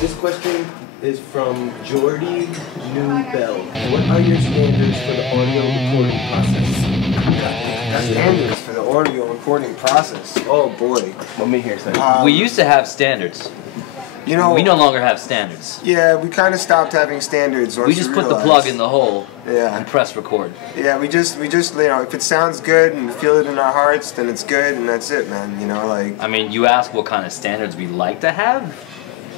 This question is from Jordy Newbell. What are your standards for the audio recording process? Standards for the audio recording process. Oh boy. Let me hear something. We used to have standards. You know, we no longer have standards. Yeah, we kind of stopped having standards. We just put the plug in the hole and press record. Yeah, we just, you know, if it sounds good and we feel it in our hearts, then it's good, and that's it, man. You know, like. I mean, you ask what kind of standards we like to have.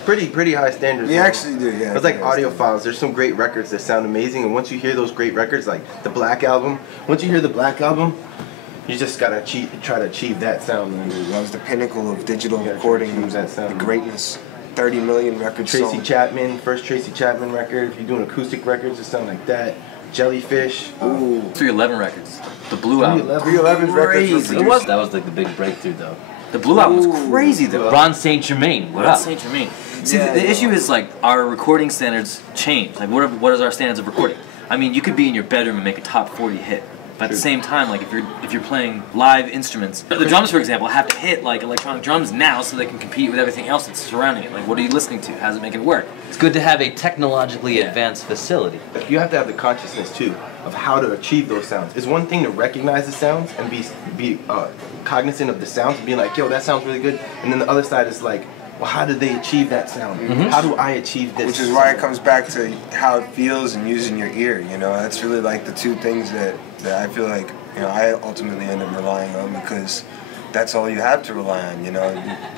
Pretty high standards. We actually do, yeah. It's like audiophiles. There's some great records that sound amazing, and once you hear those great records, like the Black Album, once you hear the Black Album, you just gotta try to achieve that sound. That was the pinnacle of digital recording. That sound. The greatness. 30 million records. Tracy Chapman, first Tracy Chapman record. If you're doing acoustic records, it sound like that. Jellyfish. Ooh. 311 records. The Blue Album. 311 records. That was like the big breakthrough, though. The Blue Album was crazy, though. Ron St. Germain. What up? St. Germain. See, the issue is like our recording standards change. Like, what is our standards of recording? I mean, you could be in your bedroom and make a top 40 hit. But at the same time, like if you're playing live instruments, the drums, for example, have to hit like electronic drums now so they can compete with everything else that's surrounding it. Like, what are you listening to? How's it making it work? It's good to have a technologically advanced facility. You have to have the consciousness too of how to achieve those sounds. It's one thing to recognize the sounds and be cognizant of the sounds and be like, yo, that sounds really good. And then the other side is like, well, how did they achieve that sound? How do I achieve this? Which is why it comes back to how it feels and using your ear, you know? That's really like the two things that I feel like, you know, I ultimately end up relying on, because that's all you have to rely on, you know?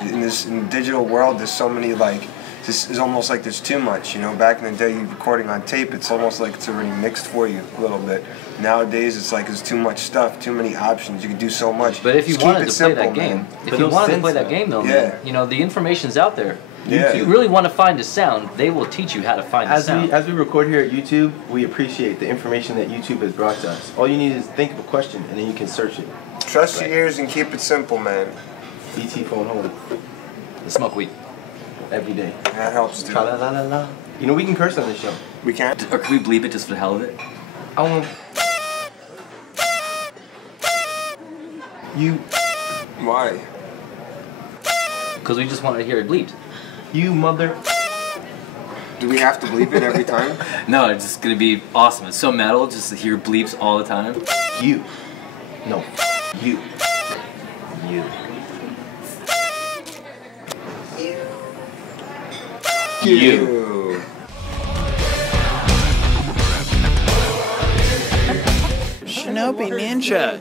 In the digital world, there's so many, like, it's almost like there's too much, you know? Back in the day, you're recording on tape, it's almost like it's already mixed for you a little bit. Nowadays, it's like there's too much stuff, too many options. You can do so much. But if you wanted to play that game, man, you know, the information's out there. If you really want to find a sound, they will teach you how to find a sound. As we record here at YouTube, we appreciate the information that YouTube has brought to us. All you need is think of a question, and then you can search it. Trust your ears and keep it simple, man. BT phone home. Smoke weed. Every day. That helps too. Tra-la-la-la-la. You know, we can curse on this show. We can? Or can we bleep it just for the hell of it? I won't. You. Why? Because we just want to hear it bleeped. You mother. Do we have to bleep it every time? No, it's just gonna be awesome. It's so metal just to hear bleeps all the time. You. No. You. You. You. Shinobi Ninja.